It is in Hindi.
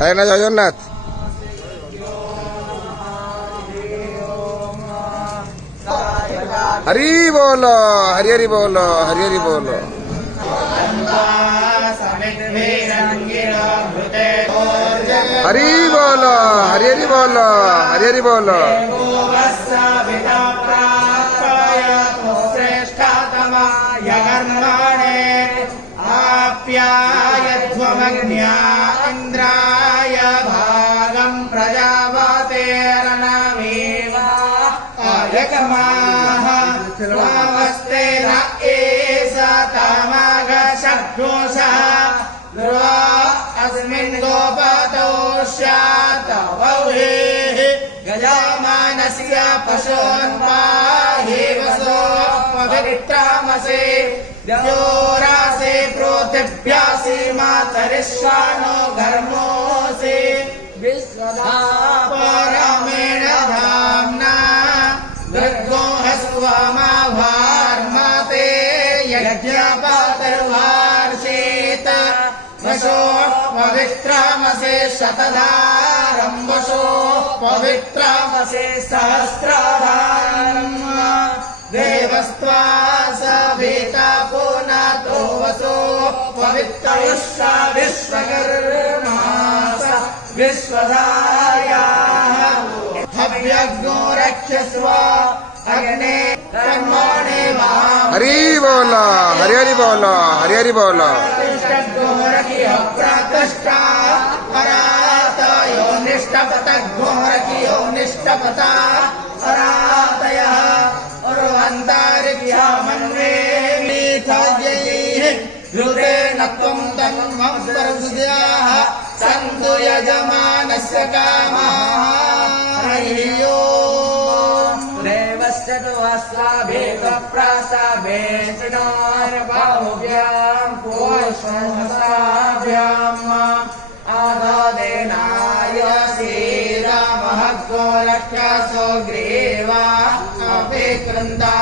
है ना जगन्नाथ। हरि बोलो, हरि हरि बोलो, हरि हरि बोलो। हरि बोलो, हरि हरि बोलो, हरि हरि बोलो। आप्यायध्वमग्न्या इन्द्राय भागं प्रजापतेरनमेव आयकमाः नमस्ते न एषा तमग षड्घोषः ध्रुवा अस्मिन् गोपतो स्यात् वह्निः गजामानस्य पशून्पाहि वसो पवित्रामसे द्योरासे प्रोतिभ्यासि मातरिश्वानो घर्मोऽसि विश्वदा परमेण धाम्ना भृगो हस्वमाभार्मते यज्ञपातर्वार्षेत वशो पवित्रामसे शतधारं वशो पवित्रामसे सहस्राधारम् देवस्त्वा सविता पुनातो वसो पवित्रयुष्या विश्वकर्मास विश्वधायाः हव्यग्नो रक्षस्व अग्ने कर्मणे वाम। हरि बोलो, हरि हरि बोलो, हरि हरि बोलो। घोरकियो प्रतिष्ठा परातयो निष्ठपत घोरकियो निष्ठपता परातयः उर्वन्तरिक्षमन्वे मीथाजैः हृदेन त्वं तन्मं प्रसुद्याः सन्तु यजमानस्य कामाः। हरिः ओम्। देवस्य तु अस्माभिर्प्रासाभेषिणोर्बाहुभ्यां पूष्णहस्ताभ्याम् आददेनाय श्रीरामः गोरक्षसो ग्रीवा अभिक्रन्दा